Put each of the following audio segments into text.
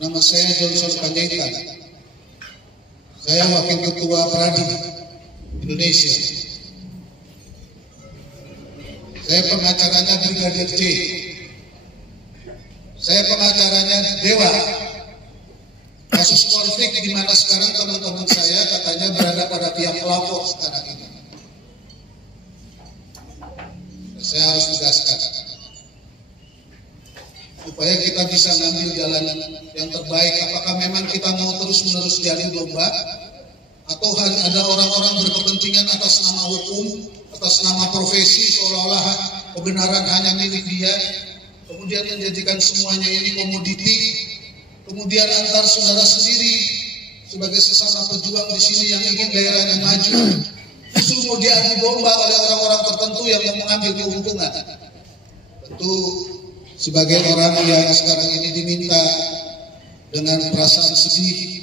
Nama saya Johnson Panjaitan. Saya Wakil Ketua Pradi Indonesia. Saya pengacaranya Brigadir J. Saya pengacaranya Dewa. Kasus konflik di mana sekarang teman-teman saya katanya berada pada pihak pelapor sekarang ini. Saya harus tegaskan supaya kita bisa ngambil jalan yang terbaik. Apakah memang kita mau terus-menerus jadi domba, atau ada orang-orang berkepentingan atas nama hukum, atas nama profesi, seolah-olah kebenaran hanya milik dia, kemudian menjadikan semuanya ini komoditi, kemudian antar saudara sendiri sebagai sesama pejuang di sini yang ingin daerahnya maju, justru mau diadu domba oleh orang-orang tertentu yang mau mengambil keuntungan. Tentu sebagai orang yang sekarang ini diminta dengan perasaan sedih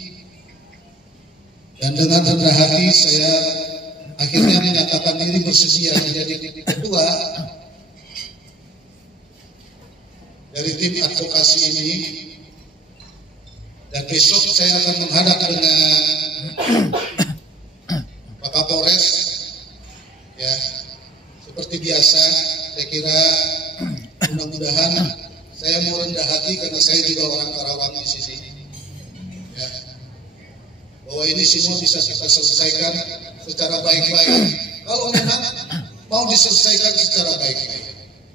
dan dengan rendah hati, saya akhirnya menyatakan diri bersedia menjadi ketua dari tim advokasi ini. Dan besok saya akan menghadap dengan Pak Kapolres, ya, seperti biasa. Saya kira mudah-mudahan saya mau rendah hati karena saya juga orang Karawang di sini, ya, bahwa ini semua bisa kita selesaikan secara baik-baik. Kalau memang mau diselesaikan secara baik-baik,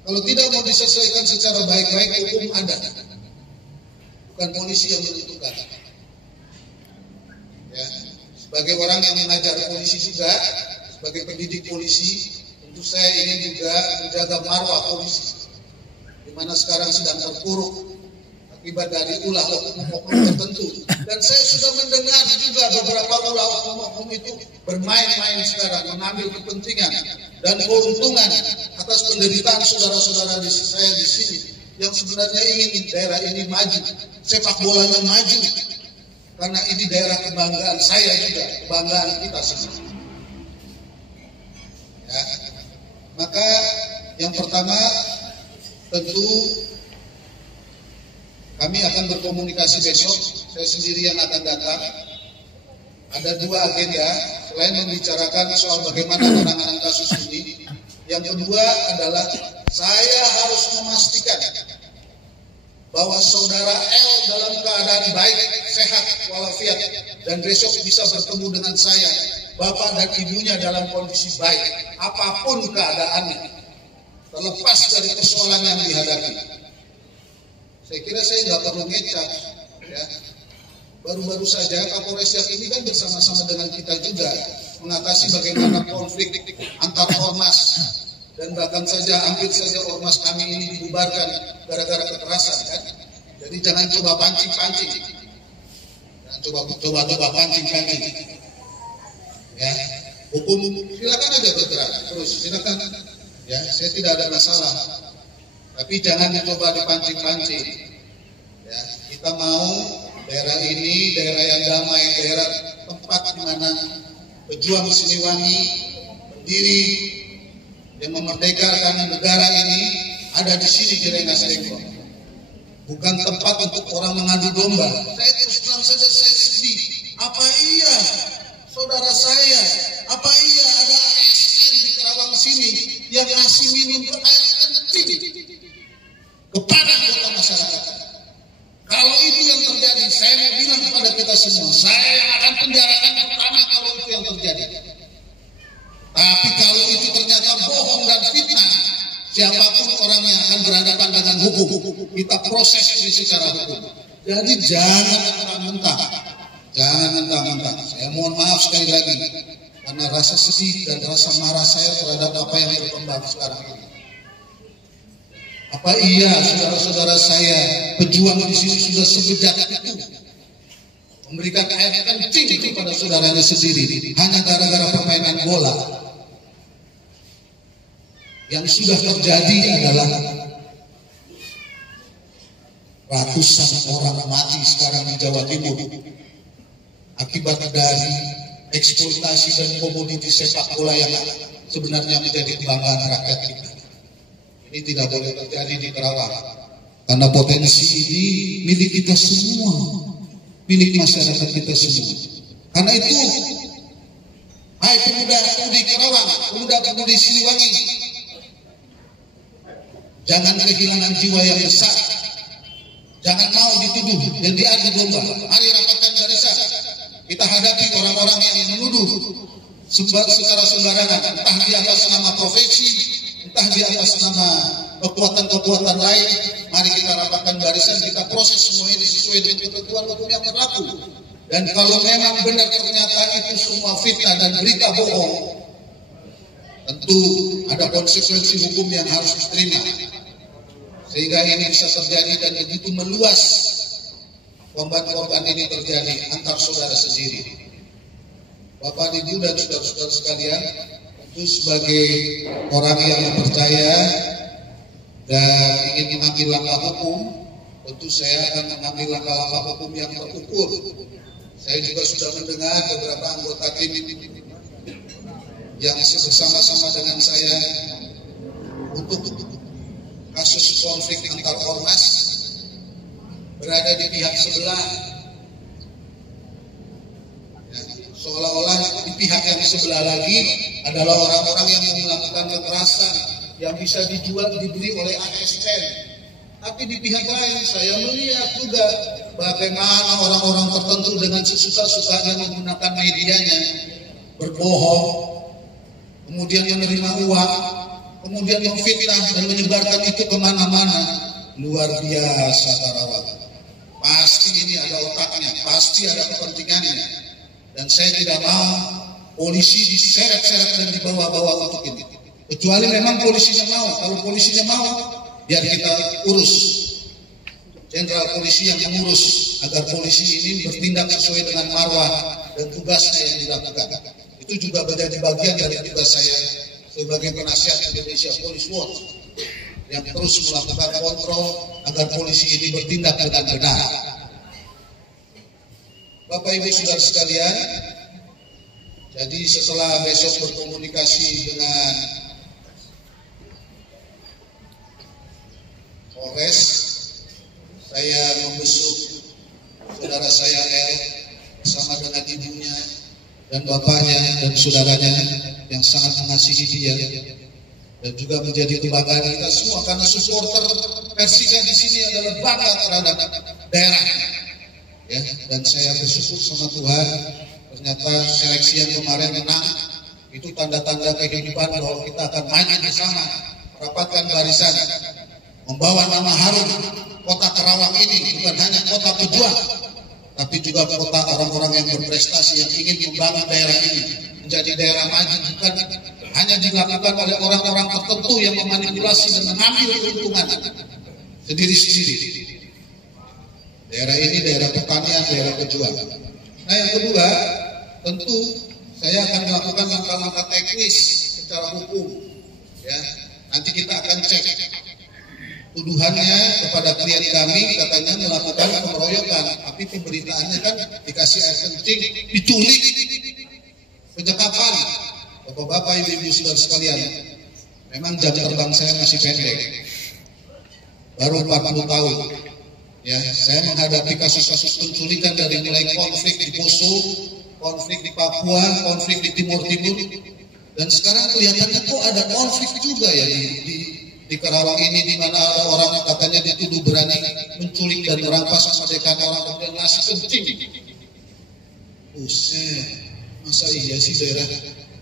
kalau tidak mau diselesaikan secara baik-baik, hukum ada. Bukan polisi yang menentukan. Ya, sebagai orang yang mengajar polisi juga, sebagai pendidik polisi, tentu saya ingin juga menjaga marwah polisi, di mana sekarang sedang terpuruk akibat dari ulah oknum-oknum tertentu. Dan saya sudah mendengar juga beberapa ulah oknum-oknum itu bermain-main sekarang, mengambil kepentingan dan keuntungan atas penderitaan saudara-saudara saya di sini, yang sebenarnya ingin daerah ini maju, sepak bolanya maju, karena ini daerah kebanggaan saya juga, kebanggaan kita semua. Ya. Maka yang pertama tentu kami akan berkomunikasi besok, saya sendiri yang akan datang. Ada dua agenda, selain membicarakan soal bagaimana penanganan kasus ini, yang kedua adalah saya harus memastikan bahwa saudara L dalam keadaan baik, sehat, walafiat, dan besok bisa bertemu dengan saya, bapak dan ibunya dalam kondisi baik, apapun keadaannya, terlepas dari persoalan yang dihadapi. Saya kira saya nggak perlu ngecap, ya. Baru-baru saja Kapolres yang ini kan bersama-sama dengan kita juga mengatasi bagaimana konflik antar ormas, dan bahkan saja hampir saja ormas kami ini dibubarkan gara-gara kekerasan, kan. Jadi jangan coba pancing-pancing, jangan coba pancing-pancing, ya. Hukum silakan aja bergerak terus, silakan, ya, saya tidak ada masalah, tapi jangan dicoba dipancing-pancing, ya. Kita mau daerah ini daerah yang damai, daerah tempat di mana pejuang Siliwangi berdiri yang memerdekakan negara ini ada di sini di Rengas Dengklok. Bukan tempat untuk orang mengadu domba. Saya terus terang saja, saya sedih. Apa iya saudara saya, apa iya ada ASN di Karawang sini yang ngasih minum ke air kencing kepada anggota masyarakat? Kalau itu yang terjadi, saya mau bilang kepada kita semua, saya akan penjarakan pertama kalau itu yang terjadi. Tapi kalau itu ternyata bohong dan fitnah, siapapun orangnya akan berhadapan dengan hukum. Kita proses ini secara hukum. Jadi jangan mentah-mentah, jangan mentah-mentah. Saya mohon maaf sekali lagi, karena rasa sedih dan rasa marah saya terhadap apa yang berkembang sekarang ini. Apa iya saudara-saudara saya pejuang di sini sudah sebejat itu memberikan air kencing kepada saudaranya sendiri hanya gara-gara permainan bola? Yang sudah terjadi adalah ratusan orang mati sekarang di Jawa Timur akibat dari eksploitasi dan komoditi sepak bola yang sebenarnya menjadi kebanggaan rakyat kita. Ini tidak boleh terjadi di Karawang. Karena potensi ini milik kita semua, milik masyarakat kita semua. Karena itu, hai pemuda-pemudi Karawang, pemuda-pemudi Siliwangi, jangan kehilangan jiwa yang besar. Jangan mau dituduh dan diadu domba. Mari rapatkan barisan. Kita hadapi orang-orang yang menuduh secara sembarangan, entah di atas nama profesi, entah di atas nama kekuatan-kekuatan lain. Mari kita rapatkan barisan, kita proses semua ini sesuai dengan ketentuan hukum yang berlaku. Dan kalau memang benar ternyata itu semua fitnah dan berita bohong, tentu ada konsekuensi hukum yang harus diterima. Sehingga ini bisa terjadi dan begitu meluas korban-korban ini terjadi antar saudara sendiri. Bapak, Ibu, dan saudara-saudara sekalian, tentu sebagai orang yang percaya dan ingin mengambil langkah hukum, tentu saya akan mengambil langkah-langkah hukum yang terukur. Saya juga sudah mendengar beberapa anggota tim yang bersama-sama dengan saya untuk kasus konflik antar ormas berada di pihak sebelah, ya, seolah-olah di pihak yang sebelah lagi adalah orang-orang yang melakukan kekerasan yang bisa dijual dibeli oleh ASN. Tapi di pihak lain saya melihat juga bagaimana orang-orang tertentu dengan sesuka-sukanya menggunakan medianya berbohong, kemudian menerima uang, kemudian memfitnah dan menyebarkan itu kemana-mana. Luar biasa Karawang. Pasti ini ada otaknya, pasti ada kepentingannya. Dan saya tidak mau polisi diseret-seret dan dibawa-bawa untuk ini. Kecuali memang polisinya mau. Kalau polisinya mau, biar kita urus. Jenderal polisi yang mengurus agar polisi ini bertindak sesuai dengan marwah dan tugasnya yang dilakukan. Itu juga menjadi bagian dari tugas saya sebagai penasihat Indonesia Police Watch yang terus melakukan kontrol agar polisi ini bertindak dengan benar. Bapak Ibu saudara sekalian, jadi setelah besok berkomunikasi dengan Polres, saya membesuk saudara saya L bersama dengan ibunya dan bapaknya dan saudaranya yang sangat mengasihi dia dan juga menjadi kebanggaan kita semua karena supporter Persija di sini adalah bangga terhadap daerah. Ya, dan saya bersyukur sama Tuhan ternyata seleksi yang kemarin menang itu tanda-tanda kehidupan bahwa kita akan maju bersama, rapatkan barisan, membawa nama harum kota Karawang ini bukan hanya kota tujuan, tapi juga kota orang-orang yang berprestasi yang ingin membangun daerah ini menjadi daerah maju, bukan hanya dilakukan oleh orang-orang tertentu yang memanipulasi dan mengambil keuntungan sendiri-sendiri. Daerah ini daerah pertanian, daerah pejuang. Nah yang kedua, tentu saya akan melakukan langkah-langkah teknis secara hukum. Ya, nanti kita akan cek tuduhannya kepada klien kami katanya melakukan pengeroyokan, tapi pemberitaannya kan dikasih air kencing, diculik, penyekapan. Bapak-bapak, ibu-ibu saudara sekalian, memang jam terbang saya masih pendek, baru 40 tahun. Ya, saya menghadapi kasus-kasus penculikan dari mulai konflik di Poso, konflik di Papua, konflik di Timur Timur, dan sekarang kelihatannya kok ada konflik juga ya di Karawang ini, di mana ada orang yang katanya dituduh berani menculik dan merampas kemerdekaan orang kemudian ngasih kencing. Buset, masa iya sih daerah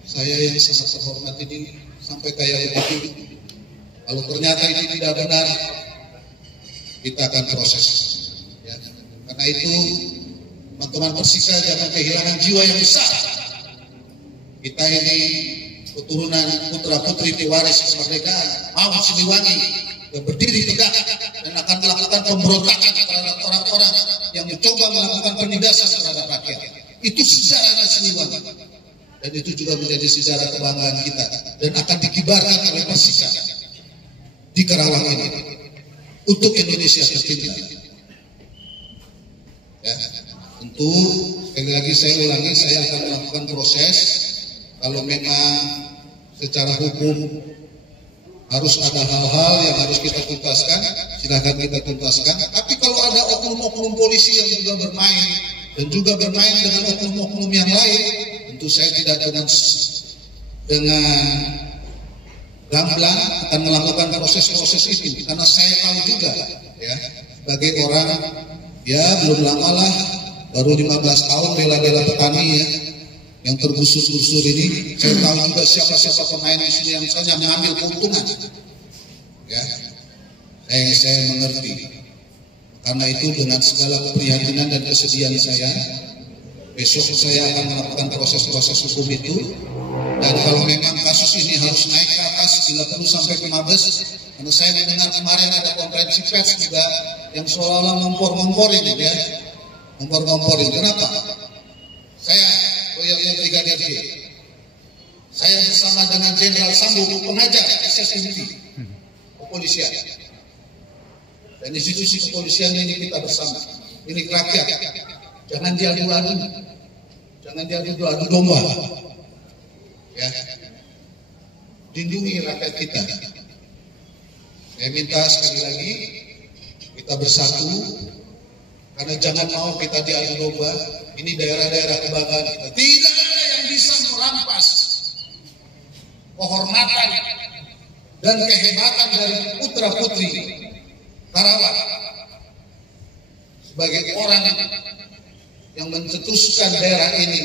saya yang sangat terhormat ini sampai kayak begitu? Kalau ternyata ini tidak benar, kita akan proses. Ya. Karena itu, teman-teman Persija jangan kehilangan jiwa yang besar. Kita ini keturunan putra-putri pewaris kemerdekaan, mau Siliwangi yang berdiri tegak dan akan melakukan pemberontakan terhadap orang-orang yang mencoba melakukan penindasan terhadap rakyat. Itu sejarah Siliwangi. Dan itu juga menjadi sejarah kebanggaan kita dan akan dikibarkan oleh Persija di Karawang ini untuk Indonesia tercinta. Ya, tentu sekali lagi saya ulangi, saya akan melakukan proses. Kalau memang secara hukum harus ada hal-hal yang harus kita tuntaskan, silakan kita tuntaskan. Tapi kalau ada oknum-oknum polisi yang juga bermain dan juga bermain dengan oknum-oknum yang lain, tentu saya tidak dengan gamblang akan melakukan proses-proses itu, karena saya tahu juga ya, sebagai orang ya belum lama lah, baru 15 tahun bela-bela petani ya, yang tergusur-gusur ini, saya tahu juga siapa-siapa pemain di sini yang saja mengambil keuntungan. Ya, saya mengerti. Karena itu dengan segala keprihatinan dan kesedihan saya, besok saya akan melakukan proses-proses hukum itu. Dan kalau memang kasus ini harus naik ke atas, bila perlu sampai ke Mabes, karena saya mendengar kemarin ada konferensi pers juga yang seolah-olah ngompor-ngomporin ya, ngompor-ngomporin. Kenapa? Saya Loyalnya Brigadir J. Saya bersama dengan Jenderal Sambo, pengajar SSMT kepolisian. Dan institusi kepolisian ini kita bersama, milik rakyat. Jangan diadu-adu, jangan diadu-adu domba. Ya, lindungi rakyat kita. Saya minta sekali lagi kita bersatu, karena jangan mau kita diadu domba. Ini daerah-daerah kebanggaan kita. Tidak ada yang bisa merampas kehormatan dan kehebatan dari putra-putri Karawang sebagai orang yang mencetuskan daerah ini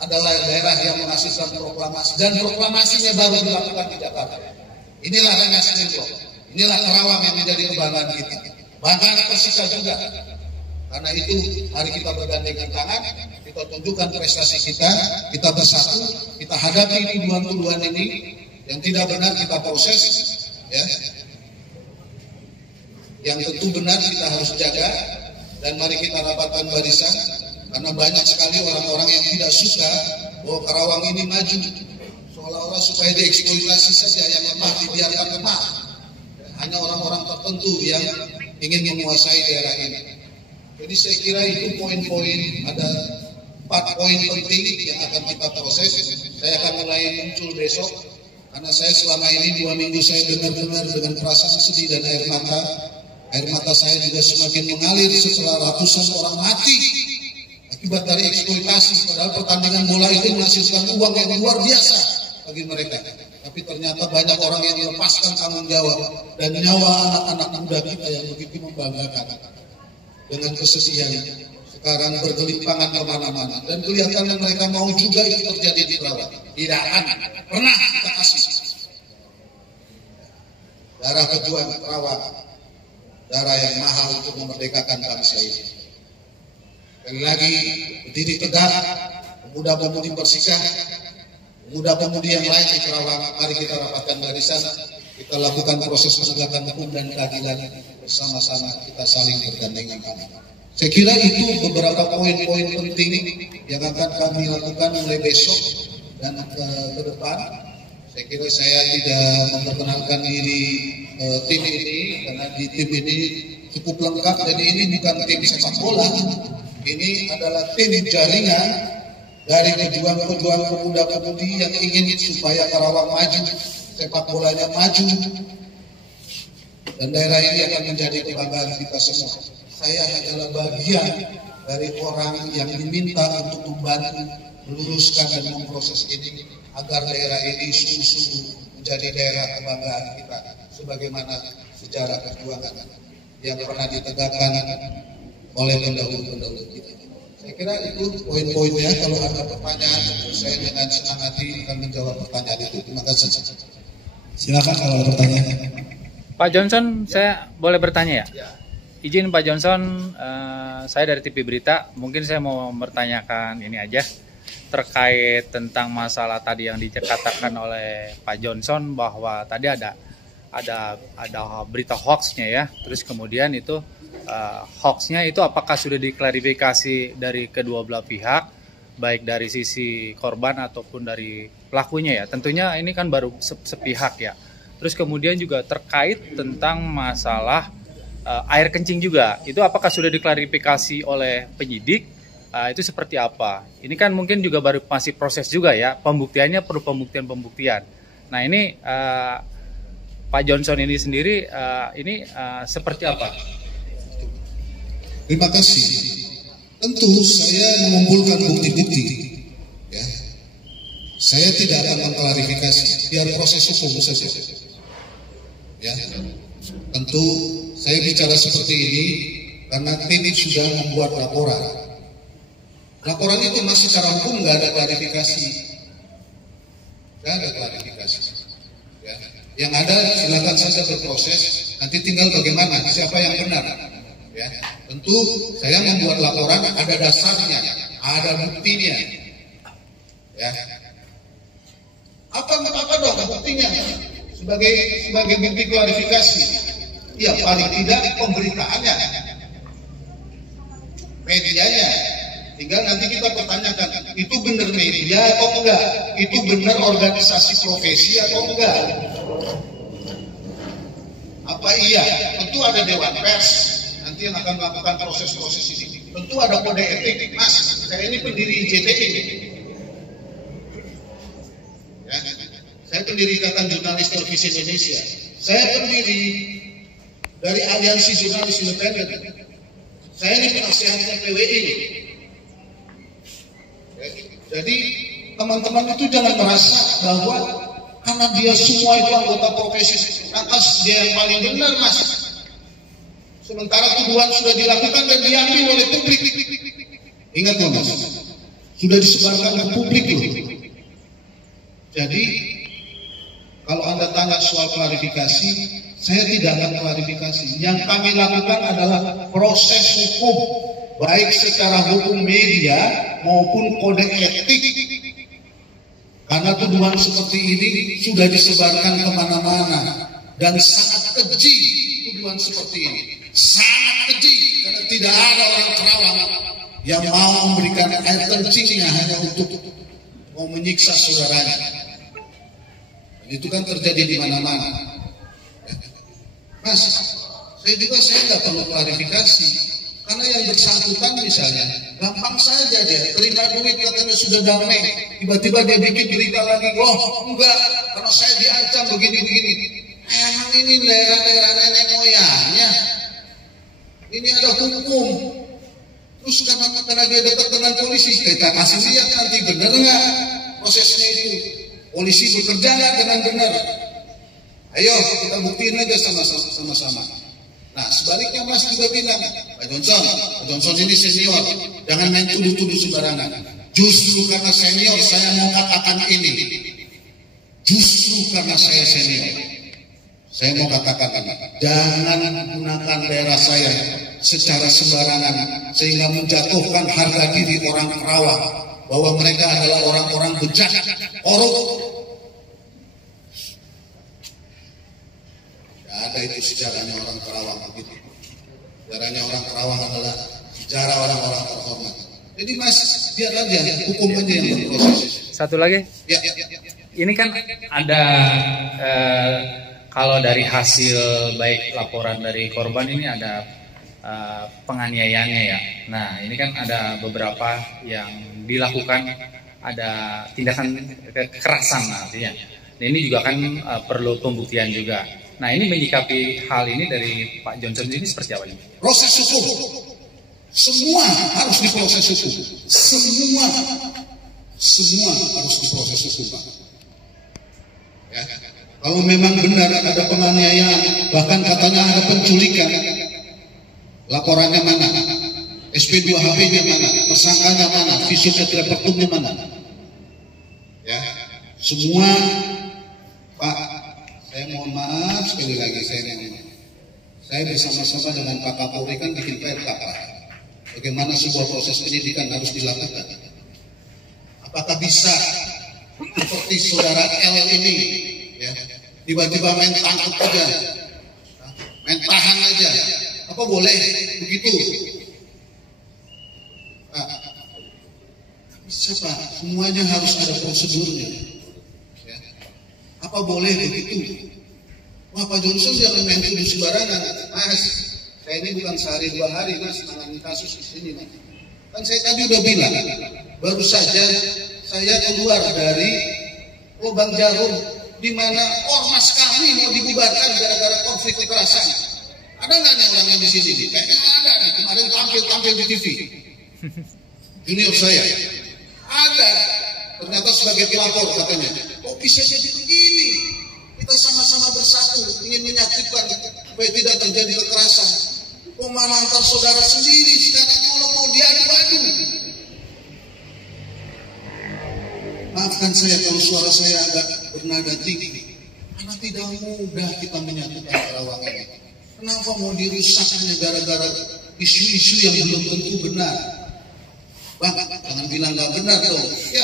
adalah daerah yang menghasilkan proklamasi, dan proklamasinya baru dilakukan di Jakarta. Inilah Rengas Dengklok, inilah Karawang yang menjadi kebanggaan kita. Banggaan Persika juga. Karena itu mari kita bergandengan tangan, kita tunjukkan prestasi kita bersatu, kita hadapi tuduhan-tuduhan ini yang tidak benar, kita proses ya. Yang tentu benar kita harus jaga, dan mari kita rapatkan barisan, karena banyak sekali orang-orang yang tidak suka bahwa Karawang ini maju, seolah-olah supaya dieksploitasi saja, yang lemah dibiarkan lemah. Hanya orang-orang tertentu yang ingin menguasai daerah ini. Jadi saya kira itu poin-poin, ada 4 poin penting yang akan kita proses. Saya akan mulai muncul besok, karena saya selama ini 2 minggu saya dengar-dengar dengan perasaan sedih dan air mata. Air mata saya juga semakin mengalir setelah ratusan orang mati akibat dari eksploitasi. Padahal pertandingan bola itu menghasilkan uang yang luar biasa bagi mereka. Tapi ternyata banyak orang yang melepaskan tanggung jawab dan nyawa anak-anak muda kita yang begitu membanggakan. Dengan kesedihan sekarang bergelimpangan kemana-mana, dan kelihatannya mereka mau juga itu terjadi di Karawang. Tidak akan pernah kita kasih. Darah pejuang Karawang, darah yang mahal untuk memerdekakan bangsa ini. Sekali lagi, berdiri tegak, pemuda-pemudi Persika, pemuda-pemudi yang lain di Karawang, mari kita rapatkan barisan, kita lakukan proses penegakan hukum dan keadilan bersama-sama, kita saling bergandengan tangan. Saya kira itu beberapa poin-poin penting yang akan kami lakukan mulai besok dan ke depan. Saya kira saya tidak memperkenalkan diri tim ini, karena di tim ini cukup lengkap. Jadi ini bukan tim sepak bola, ini adalah tim jaringan dari pejuang-pejuang pemuda-pemudi yang ingin supaya Karawang maju, sepak bolanya maju, dan daerah ini akan menjadi kebanggaan kita semua. Saya adalah bagian dari orang yang diminta untuk membantu meluruskan dan memproses ini agar daerah ini sungguh-sungguh menjadi daerah kebanggaan kita, sebagaimana sejarah perjuangan yang pernah ditegakkan oleh pendahulu-pendahulu kita. Saya kira itu poin-poinnya. Kalau ada pertanyaan, saya dengan senang hati akan menjawab pertanyaan itu. Terima kasih. Silakan kalau ada pertanyaan. Pak Johnson, saya boleh bertanya ya? Izin Pak Johnson, saya dari TV Berita, mungkin saya mau bertanyakan ini aja terkait tentang masalah tadi yang dikatakan oleh Pak Johnson bahwa tadi ada berita hoaxnya ya, terus kemudian itu hoaxnya itu apakah sudah diklarifikasi dari kedua belah pihak, baik dari sisi korban ataupun dari pelakunya ya? Tentunya ini kan baru sepihak ya. Terus kemudian juga terkait tentang masalah air kencing juga, itu apakah sudah diklarifikasi oleh penyidik? Itu seperti apa? Ini kan mungkin juga baru masih proses juga ya, pembuktiannya perlu pembuktian. Nah ini Pak Johnson ini sendiri seperti apa? Terima kasih. Tentu saya mengumpulkan bukti-bukti. Ya. Saya tidak akan mengklarifikasi, biar proses hukum saja. Ya. Tentu saya bicara seperti ini karena tim sudah membuat laporan. Laporan itu masih secara hukum nggak ada klarifikasi, nggak ada klarifikasi. Ya. Yang ada silakan saja berproses. Nanti tinggal bagaimana, siapa yang benar. Ya. Tentu saya membuat laporan ada dasarnya, ada buktinya. Ya. Apa dong buktinya? Sebagai bukti klarifikasi. Ya paling tidak pemberitaannya, medianya. Tinggal nanti kita pertanyakan, itu benar media atau enggak? Itu benar organisasi profesi atau enggak? Apa iya? Tentu ada Dewan Pers nanti yang akan melakukan proses-proses ini. Tentu ada kode etik. Mas, saya ini pendiri IJTI. Ya, saya pendiri Ikatan Jurnalis Televisi Indonesia. Saya pendiri dari Aliansi Jurnalis Independen. Saya ini penasehatnya PWI. Jadi teman-teman itu jangan merasa bahwa karena dia semua itu anggota profesi, lantas dia yang paling benar, Mas. Sementara tuduhan sudah dilakukan dan diambil oleh publik. Ingat loh, Mas, sudah disebarkan ke publik loh. Jadi kalau Anda tanya soal klarifikasi, saya tidak akan klarifikasi. Yang kami lakukan adalah proses hukum, baik secara hukum media maupun kode etik. Karena tuduhan seperti ini sudah disebarkan kemana-mana dan sangat keji tuduhan seperti ini. Sangat keji karena tidak ada orang Kerawang yang mau memberikan air kencingnya hanya untuk mau menyiksa saudaranya. Dan itu kan terjadi di mana-mana. Mas, saya nggak perlu klarifikasi. Karena yang bersangkutan misalnya, gampang saja dia terima duit katanya sudah damai, tiba-tiba dia bikin berita lagi, oh enggak, karena saya diancam begini-begini. Emang ini daerah-daerah nenek moyangnya, ini ada hukum. Terus karena dia dekat dengan polisi, kita kasih lihat nanti benar nggak prosesnya itu, polisi bekerja nggak dengan benar. Ayo kita buktiin aja sama-sama. Nah sebaliknya Mas juga bilang, Pak Johnson ini senior, jangan main tuduh-tuduh sembarangan. Justru karena senior saya mau katakan ini. Justru karena saya senior, saya mau katakan ini. Jangan gunakan daerah saya secara sembarangan sehingga menjatuhkan harga diri orang Kerawang bahwa mereka adalah orang-orang bejat, korup. Ada itu sejarahnya orang Kerawang begitu. Sejarahnya orang Kerawang adalah sejarah orang-orang terhormat. Jadi Mas, biar aja hukum aja yang berproses. Satu lagi. Ya. Ini kan ada kalau dari hasil baik laporan dari korban ini ada penganiayaannya ya. Nah, ini kan ada beberapa yang dilakukan ada tindakan kekerasan artinya. Nah, ini juga kan perlu pembuktian juga. Nah ini menyikapi hal ini dari Pak Johnson ini seperti apa ini? Proses hukum, semua harus diproses hukum. Semua harus diproses hukum, Pak. Ya. Kalau memang benar ada penganiayaan, bahkan katanya ada penculikan, laporannya mana? SP2HP-nya mana? Tersangkanya mana? Fisioterapeunya repertumnya mana? Ya, semua Pak. Saya mohon maaf sekali lagi, saya bersama-sama dengan Pak Kapolri kan bikin PR Pak. Bagaimana sebuah proses penyidikan harus dilakukan? Apakah bisa seperti saudara L ini, ya, tiba-tiba main tangkap aja, main tahan aja? Apa boleh begitu? Pak, bisa Pak, semuanya harus ada prosedurnya. Apa boleh begitu? Wah Pak Johnson jangan main tuduh sembarangan. Mas, saya ini bukan sehari dua hari Mas menangani kasus di sini Mas. Kan saya tadi udah bilang, baru saja saya keluar dari lubang jarum di mana ormas kami mau dibubarkan gara-gara konflik kekerasan. Ada nggak nih orang yang di sini? Kayaknya ada nih, kemarin tampil di TV. Junior saya ada, ternyata sebagai pelapor katanya. Kok bisa jadi begini? Kita sama-sama bersatu ingin menyatukan supaya tidak terjadi kekerasan. Kok malah antar saudara sendiri sekarang mau diadu-adu? Maafkan saya kalau suara saya agak bernada tinggi. Karena tidak mudah kita menyatukan Karawang ini. Kenapa mau dirusak hanya gara-gara isu-isu yang belum tentu benar? Bang, jangan bilang nggak benar dong. Ya,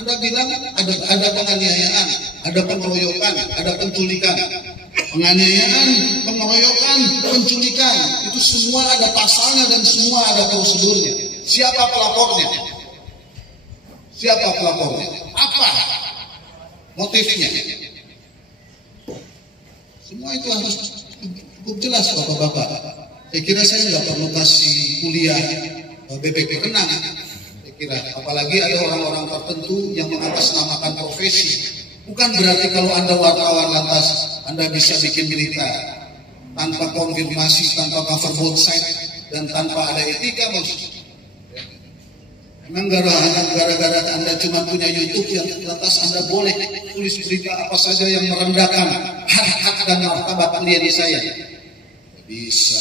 Anda bilang ada penganiayaan, ada pengeroyokan, ada penculikan. Penganiayaan, pengeroyokan, penculikan, itu semua ada pasalnya dan semua ada prosedurnya. Siapa pelapornya? Siapa pelapornya? Apa motifnya? Semua itu harus cukup jelas Bapak-Bapak. Saya kira saya nggak perlu kasih kuliah BPK kenang. Saya kira apalagi ada orang-orang tertentu yang mengatasnamakan profesi. Bukan berarti kalau Anda wartawan lantas Anda bisa bikin berita tanpa konfirmasi, tanpa cover both side, dan tanpa ada etika maksudnya. Memang gara-gara Anda cuma punya YouTube yang lantas Anda boleh tulis berita apa saja yang merendahkan hak-hak dan martabat klien saya. Tidak bisa.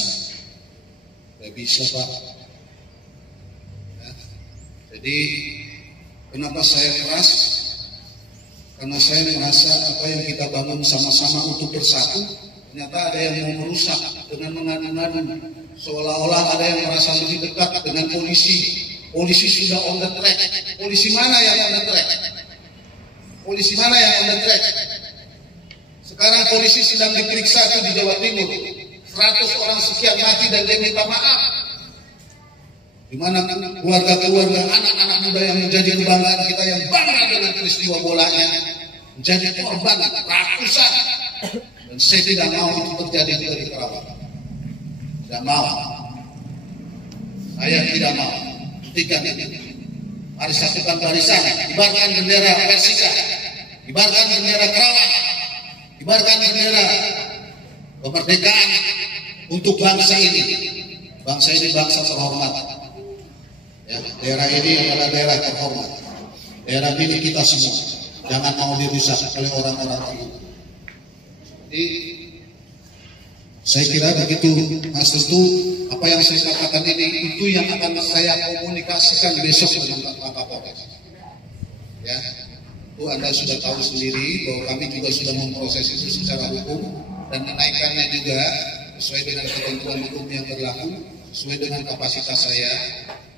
Tidak bisa, Pak. Ya. Jadi kenapa saya keras? Karena saya merasa apa yang kita bangun sama-sama untuk bersatu, ternyata ada yang mau merusak dengan mengadu-ngadu. Seolah-olah ada yang merasa lebih dekat dengan polisi. Polisi sudah on the track. Polisi mana yang on the track? Polisi mana yang on the track? Sekarang polisi sedang diperiksa itu di Jawa Timur. 100 orang sekian mati dan dia minta maaf. Di mana keluarga-keluarga anak-anak muda yang menjadi kebanggaan kita yang bangga dengan peristiwa bolanya menjadi korban ratusan. Dan saya tidak mau itu terjadi di Karawang. Tidak mau. Saya tidak mau. Hentikan ini. Mari satukan barisan, kibarkan bendera Persika, kibarkan bendera Karawang, kibarkan bendera kemerdekaan untuk bangsa ini. Bangsa ini bangsa terhormat. Ya, daerah ini adalah daerah terhormat. Daerah milik kita semua. Jangan mau dirusak oleh orang-orang tertentu. Jadi saya kira begitu, Mas. Tentu apa yang saya katakan ini itu yang akan saya komunikasikan besok dengan Pak Kapolres. Ya, itu Anda sudah tahu sendiri bahwa kami juga sudah memproses itu secara hukum dan menaikkannya juga sesuai dengan ketentuan hukum yang berlaku, sesuai dengan kapasitas saya.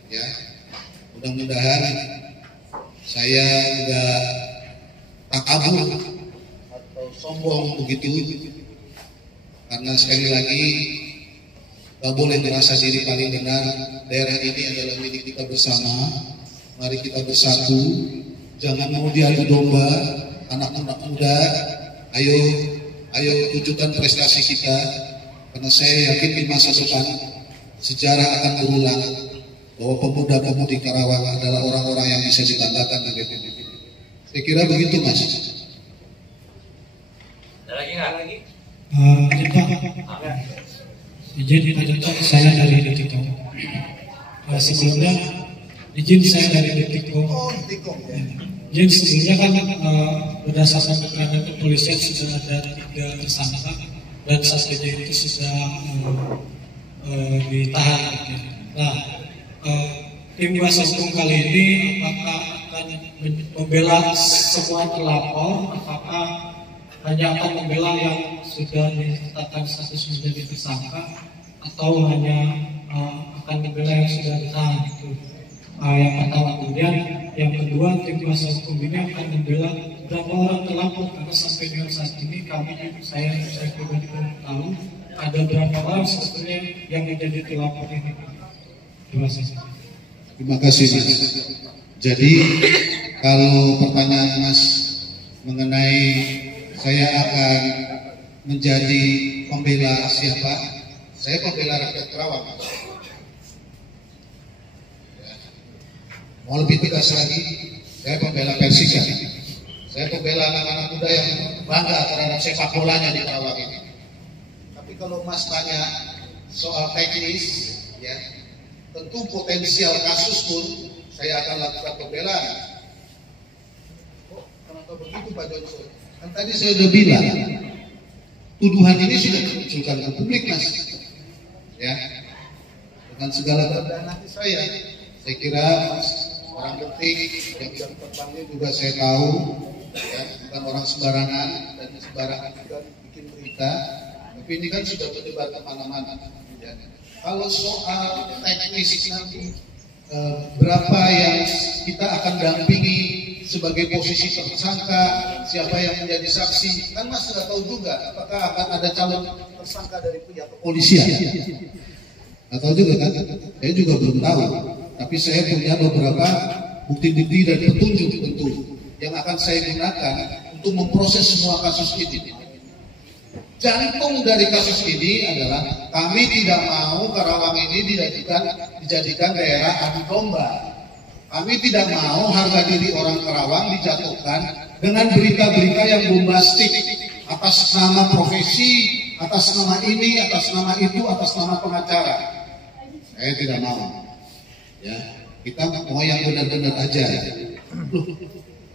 Ya, mudah-mudahan saya tidak takabur atau sombong begitu. Karena sekali lagi tak boleh merasa diri paling benar. Daerah ini adalah milik kita bersama. Mari kita bersatu. Jangan mau diadu domba. Anak-anak muda, ayo tunjukkan prestasi kita. Karena saya yakin di masa depan sejarah akan berulang bahwa pemuda-pemudi Karawang adalah orang-orang yang bisa ditandahkan di Republik ini. Saya kira begitu, Mas. Ada lagi nggak? Pak, izin Pak, saya dari Detikkom. Sebelumnya izin saya dari Detikkom. Izin sebelumnya kan berdasarkan keterangan kepolisian sudah ada 3 tersangka dan satunya itu sudah ditahan. Nah, tim kuasa hukum kali ini apakah akan membela semua terlapor? Apakah hanya akan membela yang sudah ditetapkan status menjadi tersangka atau hanya akan membela yang sudah ditahan? Itu yang pertama. Kemudian yang kedua, tim kuasa hukum ini akan membela berapa orang terlapor, karena sampai dengan saat ini saya pribadi belum tahu ada berapa orang sebetulnya yang menjadi terlapor ini. Terima kasih. Terima kasih, Mas. Jadi kalau pertanyaan Mas mengenai saya akan menjadi pembela siapa? Saya pembela rakyat Karawang. Ya. Mau lebih tegas lagi, saya pembela Persika. Saya pembela anak-anak muda yang bangga terhadap sepak bolanya di Karawang ini. Tapi kalau Mas tanya soal teknis, ya, tentu potensial kasus pun saya akan lakukan pembelaan. Kok kenapa begitu Pak Johnson? Kan tadi saya sudah bilang, tuduhan ini sudah dimunculkan ke publik, Mas. Ya, dengan segala kerendahan hati saya kira Mas orang penting yang bisa diperpanggil juga saya tahu, ya, bukan orang sembarangan dan sembarangan juga bikin berita. Tapi ini kan sudah berdebat kemana-mana. Ya. Kalau soal teknis nanti berapa yang kita akan dampingi sebagai posisi tersangka, siapa yang menjadi saksi, kan Mas sudah tahu juga apakah akan ada calon tersangka dari pihak kepolisian. Nggak tahu juga kan? Saya juga belum tahu. Tapi saya punya beberapa bukti-bukti dan petunjuk tentu yang akan saya gunakan untuk memproses semua kasus ini. Jantung dari kasus ini adalah kami tidak mau Karawang ini dijadikan daerah adu domba. Kami tidak mau harga diri orang Karawang dijatuhkan dengan berita-berita yang bombastik atas nama profesi, atas nama ini, atas nama itu, atas nama pengacara. Saya tidak mau. Ya, kita mau yang benar-benar aja. Loh,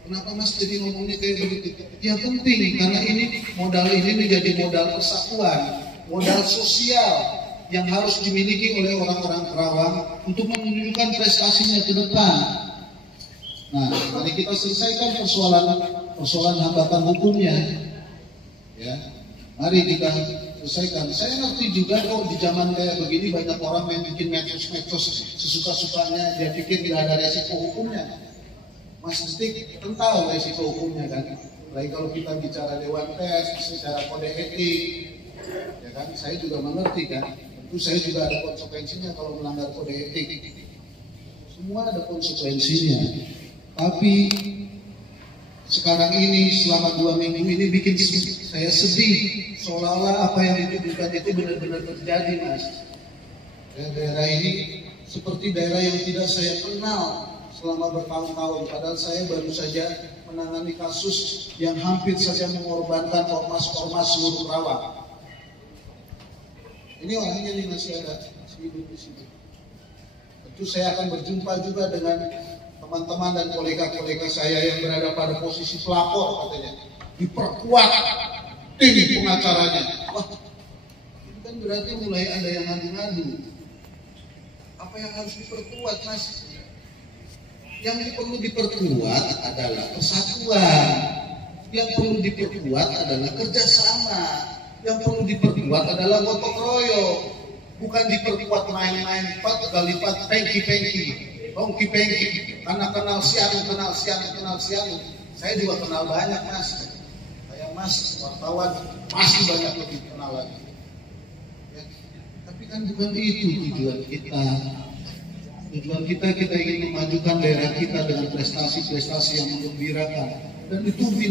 kenapa Mas jadi ngomongnya kayak begitu? Ya penting, karena ini modal ini menjadi modal persatuan, modal sosial yang harus dimiliki oleh orang-orang Karawang untuk menunjukkan prestasinya ke depan. Nah, mari kita selesaikan persoalan hambatan hukumnya. Ya, mari kita selesaikan. Saya ngerti juga kok di zaman kayak begini banyak orang yang bikin medsos sesuka-sukanya, dia pikir tidak ada resiko hukumnya. Mas Detik tahu resiko hukumnya kan. Lagi kalau kita bicara Dewan Pers, secara kode etik, ya kan, saya juga mengerti kan. Tentu saya juga ada konsekuensinya kalau melanggar kode etik. Semua ada konsekuensinya. Tapi sekarang ini selama 2 minggu ini bikin saya sedih. Seolah-olah apa yang dituduhkan itu benar-benar terjadi, Mas. Ya, daerah ini seperti daerah yang tidak saya kenal selama bertahun-tahun. Padahal saya baru saja menangani kasus yang hampir saja mengorbankan ormas-ormas seluruh Karawang. Ini orangnya nih masih ada, masih hidup di sini. Tentu saya akan berjumpa juga dengan teman-teman dan kolega-kolega saya yang berada pada posisi pelapor, katanya diperkuat ini pengacaranya. Wah, ini kan berarti mulai ada yang ngadu-ngadu. Apa yang harus diperkuat, Mas? Yang perlu diperkuat adalah persatuan. Yang perlu diperkuat adalah kerjasama. Yang perlu diperkuat adalah gotong royong. Bukan diperkuat main-main, lipat pengki-pengki, pengki-pengki. Karena kenal sianu. Saya juga kenal banyak, Mas. Mas, wartawan masih banyak lebih kenal lagi. Ya. Tapi kan bukan itu tujuan kita. Tujuan kita ingin memajukan daerah kita dengan prestasi-prestasi yang menggembirakan. Dan itu